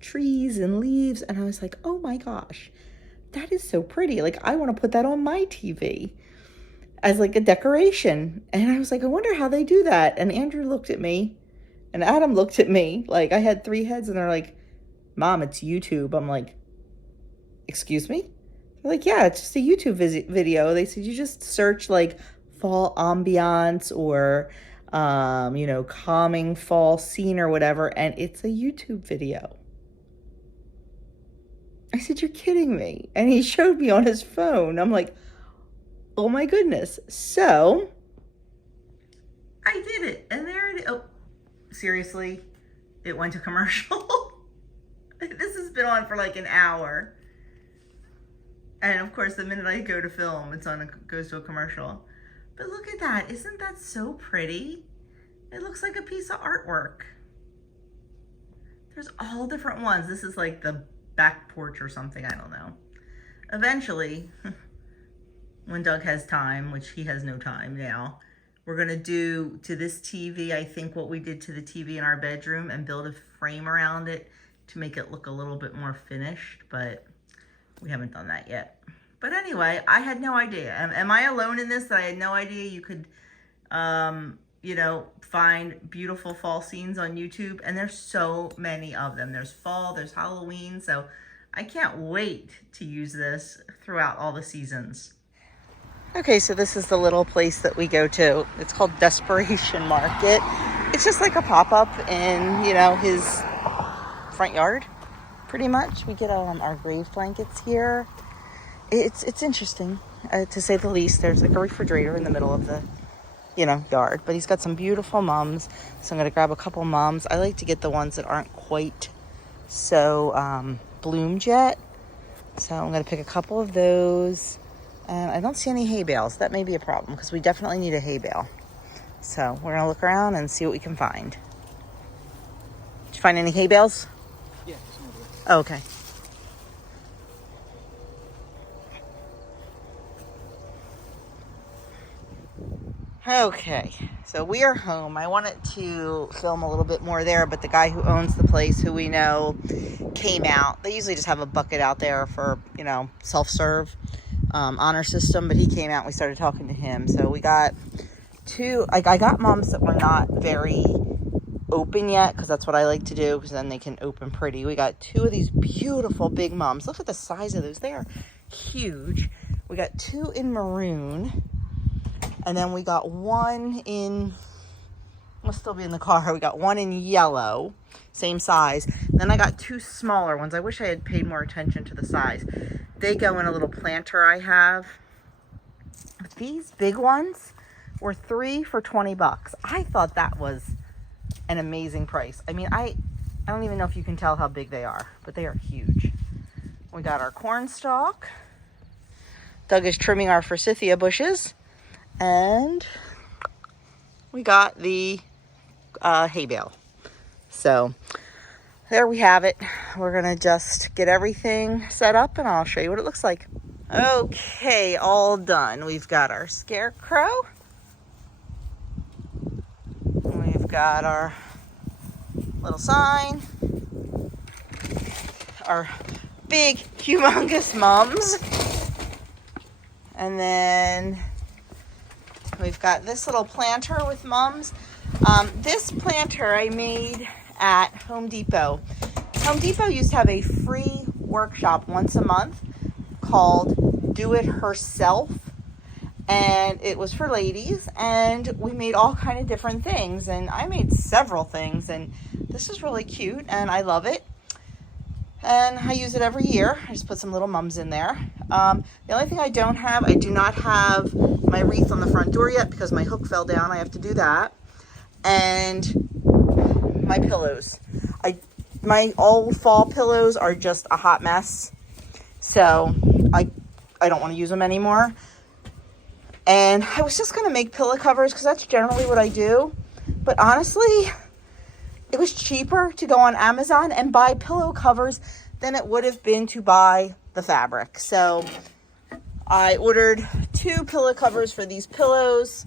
trees and leaves. And I was like, oh my gosh, that is so pretty. Like I want to put that on my TV as like a decoration. And I was like, I wonder how they do that. And Andrew looked at me and Adam looked at me. Like I had three heads, and they're like, Mom, it's YouTube. I'm like, excuse me? They're like, yeah, it's just a YouTube video. They said, you just search like fall ambiance or, calming fall scene or whatever, and it's a YouTube video. I said, you're kidding me. And he showed me on his phone. I'm like, oh my goodness. So I did it. And there it is. Oh, seriously, it went to commercial. This has been on for like an hour. And of course, the minute I go to film, goes to a commercial. But look at that. Isn't that so pretty? It looks like a piece of artwork. There's all different ones. This is like the back porch or something. I don't know. Eventually, when Doug has time, which he has no time now, we're going to do to this TV, I think, what we did to the TV in our bedroom and build a frame around it to make it look a little bit more finished. But we haven't done that yet. But anyway, I had no idea. Am I alone in this? That I had no idea you could, find beautiful fall scenes on YouTube. And there's so many of them. There's fall, there's Halloween. So I can't wait to use this throughout all the seasons. Okay, so this is the little place that we go to. It's called Desperation Market. It's just like a pop-up in, you know, his front yard, pretty much. We get our grave blankets here. It's interesting, to say the least. There's like a refrigerator in the middle of the, you know, yard. But he's got some beautiful mums, so I'm going to grab a couple mums. I like to get the ones that aren't quite so bloomed yet. So I'm going to pick a couple of those. And I don't see any hay bales. That may be a problem because we definitely need a hay bale. So we're going to look around and see what we can find. Did you find any hay bales? Yeah. Oh, okay. Okay, so we are home. I wanted to film a little bit more there, but the guy who owns the place, who we know, came out. They usually just have a bucket out there for, you know, self-serve honor system, but he came out and we started talking to him. So we got two, like I got mums that were not very open yet, because that's what I like to do, because then they can open pretty. We got two of these beautiful big mums. Look at the size of those. They are huge. We got two in maroon. And then we got one in, must still be in the car. We got one in yellow, same size. Then I got two smaller ones. I wish I had paid more attention to the size. They go in a little planter I have. But these big ones were 3 for $20. I thought that was an amazing price. I mean, I don't even know if you can tell how big they are, but they are huge. We got our corn stalk. Doug is trimming our forsythia bushes. And we got the hay bale. So there we have it. We're gonna just get everything set up and I'll show you what it looks like. Okay, all done. We've got our scarecrow. We've got our little sign. Our big, humongous mums. And then we've got this little planter with mums. This planter I made at Home Depot. Home Depot used to have a free workshop once a month called Do It Herself. And it was for ladies. And we made all kind of different things. And I made several things. And this is really cute. And I love it. And I use it every year. I just put some little mums in there. The only thing I do not have my wreath on the front door yet because my hook fell down. I have to do that. And my pillows. My old fall pillows are just a hot mess. So I don't want to use them anymore. And I was just going to make pillow covers because that's generally what I do. But honestly, it was cheaper to go on Amazon and buy pillow covers than it would have been to buy the fabric. So I ordered 2 pillow covers for these pillows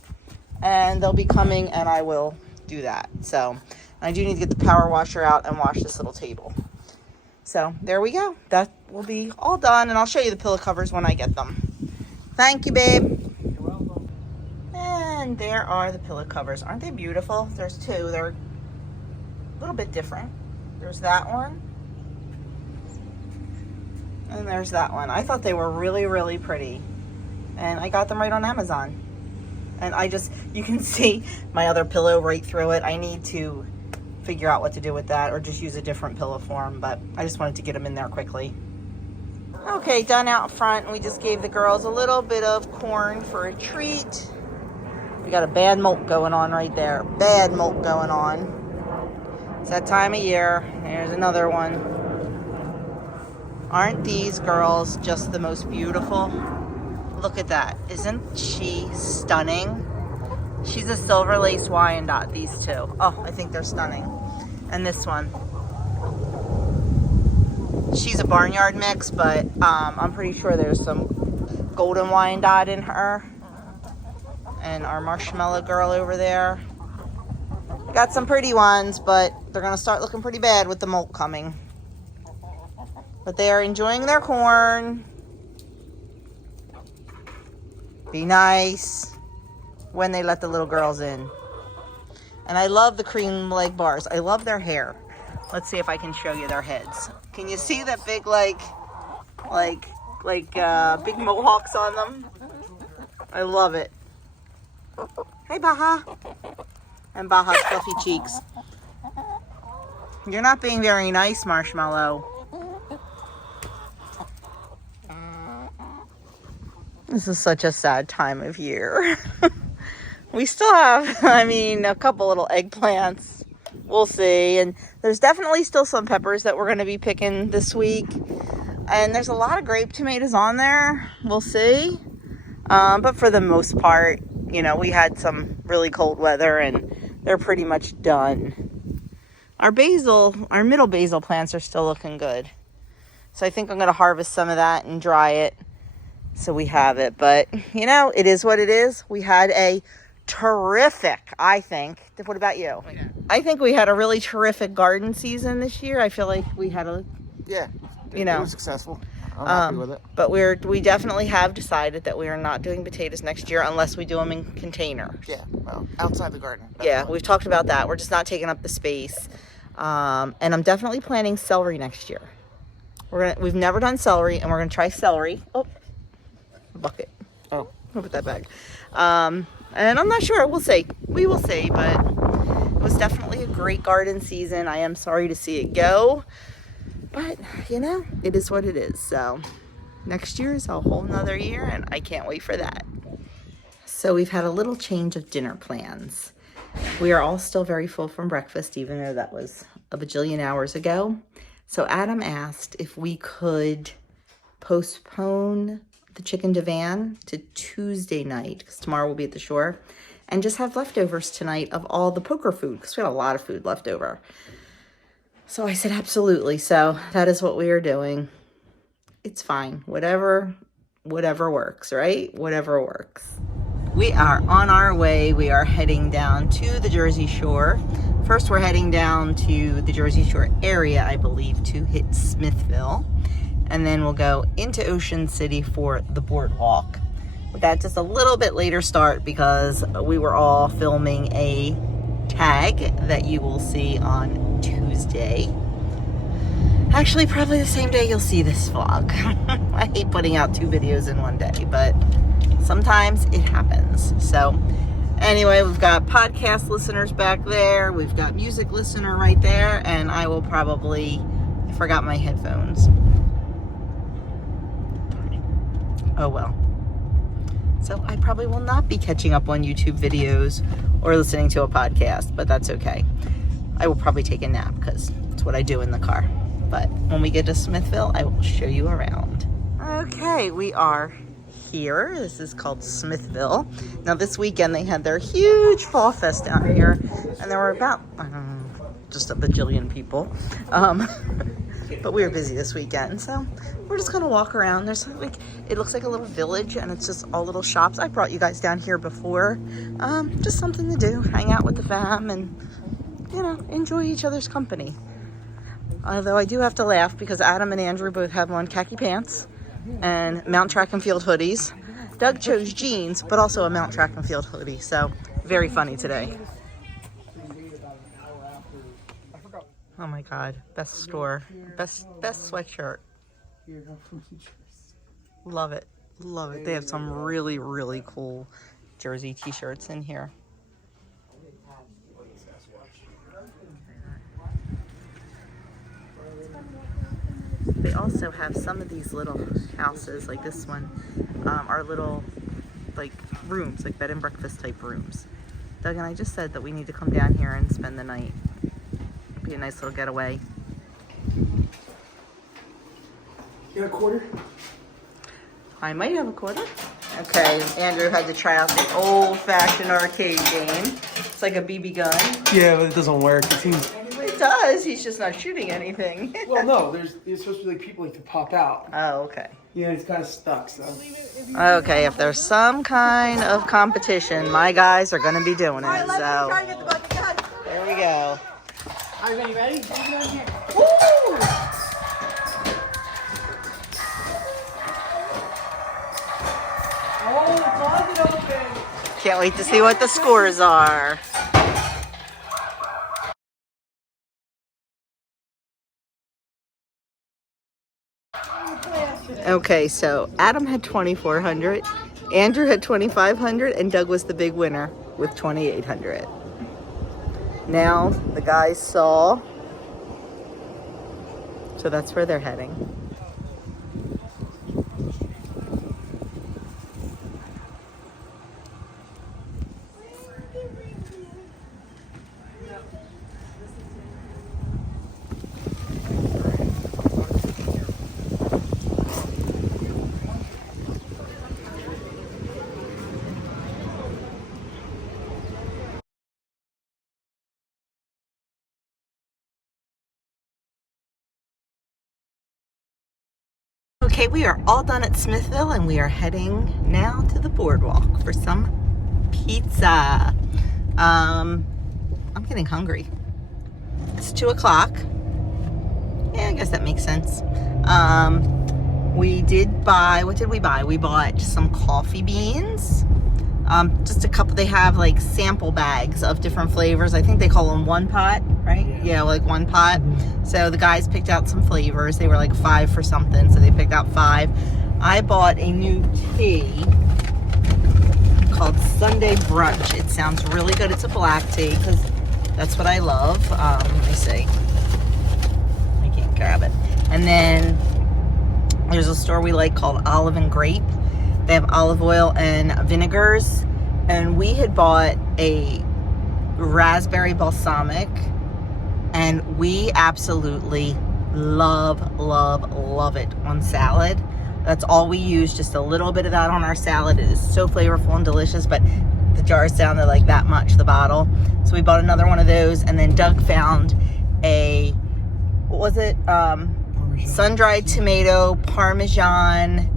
and they'll be coming and I will do that. So I do need to get the power washer out and wash this little table. So there we go. That will be all done and I'll show you the pillow covers when I get them. Thank you, babe. You're welcome. And there are the pillow covers. Aren't they beautiful? There's 2. They're a little bit different. There's that one. And there's that one. I thought they were really, really pretty. And I got them right on Amazon. And you can see my other pillow right through it. I need to figure out what to do with that or just use a different pillow form. But I just wanted to get them in there quickly. Okay, done out front. We just gave the girls a little bit of corn for a treat. We got a bad molt going on right there. Bad molt going on. It's that time of year. Here's another one. Aren't these girls just the most beautiful? Look at that. Isn't she stunning? She's a silver lace Wyandotte, these 2. Oh, I think they're stunning. And this one. She's a barnyard mix, but I'm pretty sure there's some golden Wyandotte in her. And our marshmallow girl over there. Got some pretty ones, but they're going to start looking pretty bad with the molt coming. But they are enjoying their corn. Be nice when they let the little girls in. And I love the cream leg bars. I love their hair. Let's see if I can show you their heads. Can you see that big, like, like big mohawks on them. I love it. Hey, Baja. And Baja's fluffy cheeks. You're not being very nice, Marshmallow. This is such a sad time of year. We still have, a couple little eggplants. We'll see. And there's definitely still some peppers that we're going to be picking this week. And there's a lot of grape tomatoes on there. We'll see. But for the most part, we had some really cold weather and they're pretty much done. Our middle basil plants are still looking good. So I think I'm going to harvest some of that and dry it so we have it. But, it is what it is. We had a terrific, I think. What about you? Yeah. I think we had a really terrific garden season this year. I feel like we had It was successful. I'm happy with it. But we definitely have decided that we are not doing potatoes next year unless we do them in containers. Yeah, well, outside the garden. Yeah, we've talked about that. We're just not taking up the space. And I'm definitely planning celery next year. We've never done celery, and we're gonna try celery. Oh, bucket. Oh, I'll put that back. And I'm not sure. We'll see. We will see. But it was definitely a great garden season. I am sorry to see it go. But, it is what it is. So next year is a whole nother year, and I can't wait for that. So we've had a little change of dinner plans. We are all still very full from breakfast, even though that was a bajillion hours ago. So Adam asked if we could postpone the chicken divan to Tuesday night, because tomorrow we'll be at the shore, and just have leftovers tonight of all the poker food, because we had a lot of food left over. So I said, absolutely. So that is what we are doing. It's fine. Whatever works, right? Whatever works. We are on our way. We are heading down to the Jersey Shore. First, we're heading down to the Jersey Shore area, I believe, to hit Smithville. And then we'll go into Ocean City for the boardwalk. We got just a little bit later start because we were all filming a tag that you will see on Tuesday. Actually, probably the same day you'll see this vlog. I hate putting out 2 videos in one day, but sometimes it happens. So anyway, we've got podcast listeners back there. We've got music listener right there. And I will probably, I forgot my headphones. Oh well. So I probably will not be catching up on YouTube videos or listening to a podcast, but that's okay. I will probably take a nap because it's what I do in the car. But when we get to Smithville, I will show you around. Okay, we are here. This is called Smithville. Now this weekend they had their huge fall fest down here, and there were about just a bajillion people. But we were busy this weekend, so we're just gonna walk around. There's it looks like a little village, and it's just all little shops. I brought you guys down here before. Just something to do, hang out with the fam, and enjoy each other's company. Although I do have to laugh because Adam and Andrew both have on khaki pants and Mount Track and Field hoodies. Doug chose jeans, but also a Mount Track and Field hoodie. So very funny today. Oh my God, best store, best sweatshirt. Love it, love it. They have some really, really cool Jersey t-shirts in here. They also have some of these little houses, like this one, are little rooms, like bed and breakfast type rooms. Doug and I just said that we need to come down here and spend the night. Be a nice little getaway. You got a quarter? I might have a quarter. Okay, Andrew had to try out the old-fashioned arcade game. It's like a BB gun. Yeah, but it doesn't work. It seems. It does. He's just not shooting anything. Well, no. There's supposed to be people to pop out. Oh, okay. Yeah, it's kind of stuck. So. Okay, if there's some kind of competition, my guys are going to be doing it. So there we go. Are you ready? Woo! Oh, the closet open. Can't wait to see what the scores are. Okay, so Adam had 2,400, Andrew had 2,500, and Doug was the big winner with 2,800. Now the guys saw, so that's where they're heading. Okay, we are all done at Smithville and we are heading now to the boardwalk for some pizza. I'm getting hungry. It's 2 o'clock. Yeah, I guess that makes sense. We did buy, what did we buy? We bought some coffee beans. Just a couple, they have like sample bags of different flavors. I think they call them one pot, right? Yeah, like one pot. So the guys picked out some flavors. They were like 5 for something, so they picked out 5. I bought a new tea called Sunday Brunch. It sounds really good. It's a black tea because that's what I love. Let me see. I can't grab it. And then there's a store we like called Olive and Grape. They have olive oil and vinegars. And we had bought a raspberry balsamic. And we absolutely love it on salad. That's all we use, just a little bit of that on our salad. It is so flavorful and delicious, but the jars sounded like that much, the bottle. So we bought another one of those, and then Doug found a, what was it? Sun-dried tomato, Parmesan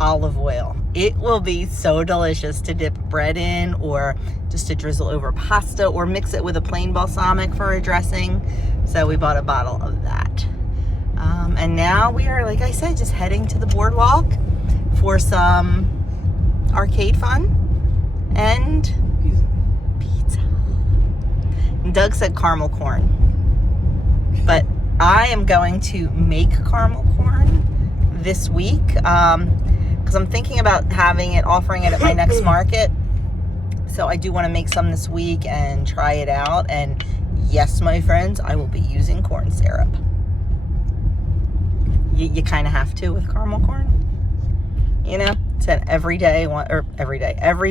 olive oil. It will be so delicious to dip bread in, or just to drizzle over pasta, or mix it with a plain balsamic for a dressing. So we bought a bottle of that. And now we are, like I said, just heading to the boardwalk for some arcade fun and pizza. And Doug said caramel corn, but I am going to make caramel corn this week because I'm thinking about offering it at my next market. So I do want to make some this week and try it out. And yes, my friends, I will be using corn syrup. You kind of have to with caramel corn. You know, it's an every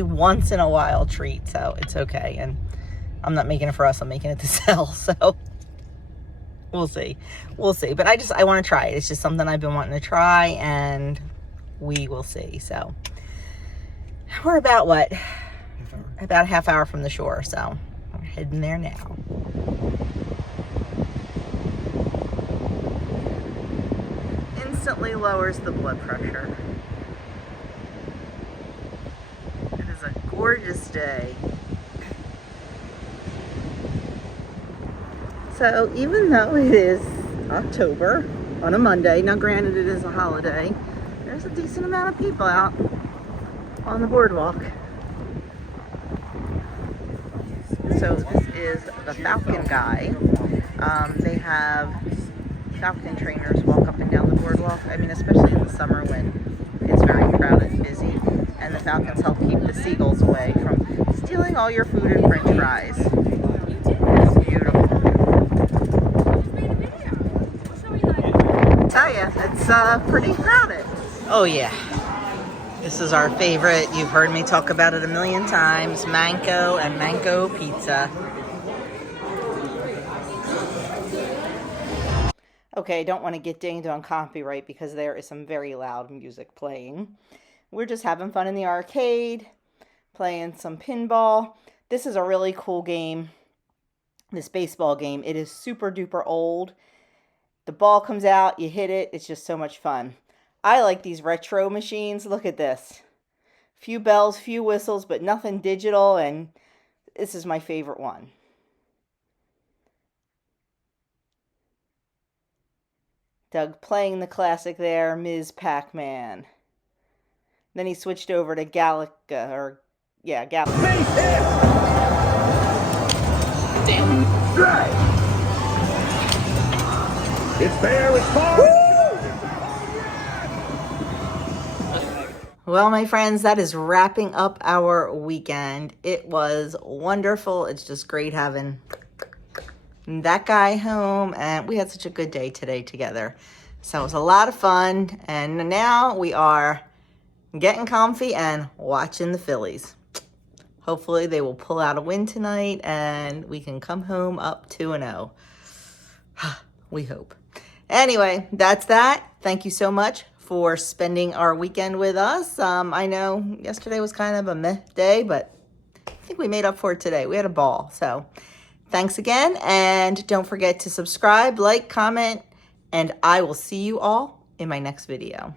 once in a while treat. So it's okay. And I'm not making it for us. I'm making it to sell. So we'll see. But I want to try it. It's just something I've been wanting to try, and we will see. So we're about what? About a half hour from the shore. So we're heading there now. Instantly lowers the blood pressure. It is a gorgeous day. So even though it is October on a Monday, now granted it is a holiday, there's a decent amount of people out on the boardwalk. So this is the Falcon Guy. They have Falcon trainers walk up and down the boardwalk. I mean, especially in the summer when it's very crowded and busy. And the Falcons help keep the seagulls away from stealing all your food and french fries. It's beautiful. I tell you, it's pretty crowded. Oh yeah. This is our favorite. You've heard me talk about it a million times. Manco and Manco pizza. Okay, I don't want to get dinged on copyright because there is some very loud music playing. We're just having fun in the arcade, playing some pinball. This is a really cool game, this baseball game. It is super duper old. The ball comes out, you hit it. It's just so much fun. I like these retro machines. Look at this. Few bells, few whistles, but nothing digital, and this is my favorite one. Doug playing the classic there, Ms. Pac-Man. Then he switched over to Galaga, Galaga. Damn. Right. It's there, it's far. Well, my friends, that is wrapping up our weekend. It was wonderful. It's just great having that guy home, and we had such a good day today together. So it was a lot of fun, and now we are getting comfy and watching the Phillies. Hopefully they will pull out a win tonight and we can come home up 2-0. We hope. Anyway, that's that. Thank you so much for spending our weekend with us. I know yesterday was kind of a meh day, but I think we made up for it today. We had a ball. So thanks again. And don't forget to subscribe, like, comment, and I will see you all in my next video.